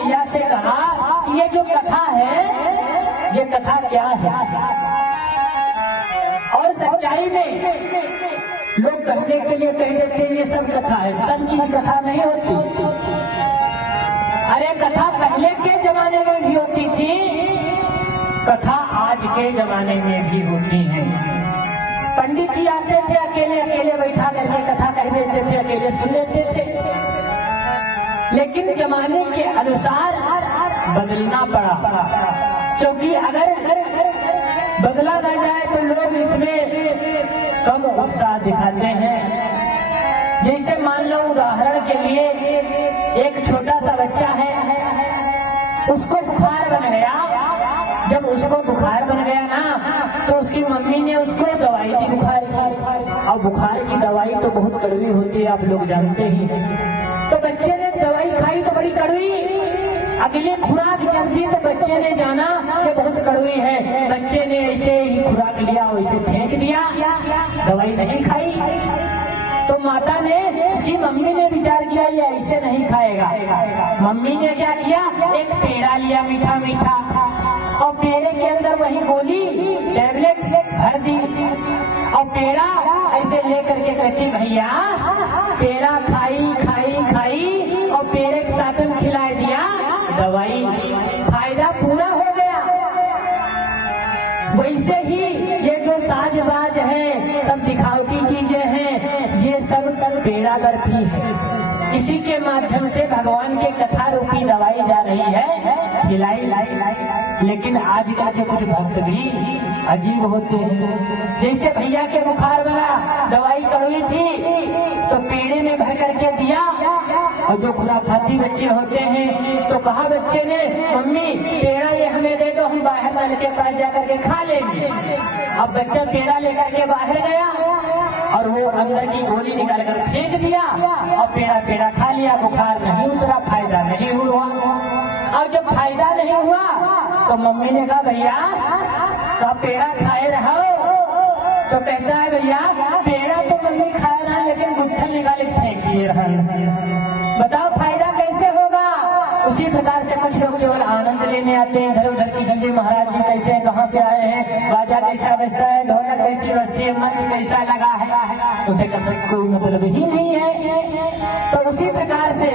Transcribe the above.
भैया से कहा कि ये जो कथा है, ये कथा क्या है? और सच्चाई में लोग कहने के लिए कह देते हैं ये सब कथा है, सच्ची कथा नहीं होती। अरे कथा पहले के जमाने में भी होती थी, कथा आज के जमाने में भी होती है। पंडित जी आते थे, अकेले अकेले बैठा करके कथा कह देते थे, अकेले सुन लेते थे। लेकिन जमाने के अनुसार बदलना पड़ा, क्योंकि अगर बदला न जाए तो लोग इसमें कम उत्साह दिखाते हैं। जैसे मान लो उदाहरण के लिए एक छोटा सा बच्चा है, उसको बुखार बन गया। जब उसको बुखार बन गया ना, तो उसकी मम्मी ने उसको दवाई दी बुखार की। और बुखार की दवाई तो बहुत कड़वी होती है, आप लोग जानते ही हैं। तो बच्चे ने दवाई खाई तो बड़ी कड़वी, अगली खुराक जल्दी तो बच्चे ने जाना कि बहुत कड़वी है, बच्चे ने ऐसे ही खुराक लिया वैसे फेंक दिया, दवाई नहीं खाई। तो माता ने, उसकी मम्मी ने विचार किया ये ऐसे नहीं खाएगा। मम्मी ने क्या किया, एक पेड़ा लिया मीठा मीठा, और पेड़े के अंदर वही गोली टैबलेट भर दी, और पेड़ा ऐसे लेकर के कहती भैया पेड़ा खाई खाई खाई, और पेड़े के साथ में खिला दिया दवाई, फायदा पूरा हो गया। वैसे ही ये जो साजबाज है, सब दिखावटी चीजें हैं, ये सब पेड़ा बर्फी है। इसी के माध्यम से भगवान के कथा रूपी दवाई जा रही है, खिलाई। लेकिन आजकल के कुछ भक्त भी अजीब होते हैं। जैसे भैया के बुखार बना, दवाई कड़वी थी तो पेड़े में भर करके दिया, और जो खुराफाती बच्चे होते हैं तो कहा बच्चे ने, मम्मी पेड़ा ये हमें दे दो, हम बाहर वाले के पास जाकर के खा लेंगे। अब बच्चा पेड़ा लेकर के बाहर गया और वो अंदर की गोली निकाल कर फेंक दिया, और पेड़ा खा लिया, बुखार नहीं उतरा, फायदा नहीं हुआ। और जब फायदा नहीं हुआ तो मम्मी ने कहा भैया तो पेड़ा खाए रहो। तो कहता है भैया पेड़ा तो मम्मी खाए रहा, लेकिन गुत्थन निकाले फेंक दिए रहा। बताओ फायदा कैसे होगा? उसी प्रकार से कुछ लोग केवल आनंद लेने आते हैं, इधर उधर की चीजें, महाराज जी कैसे हैं, कहाँ से आए हैं, बाजा कैसा बजता है, ढोलक कैसी बजती है, मंच कैसा लगा है, उसे कसम कोई मतलब ही नहीं है। तो उसी प्रकार से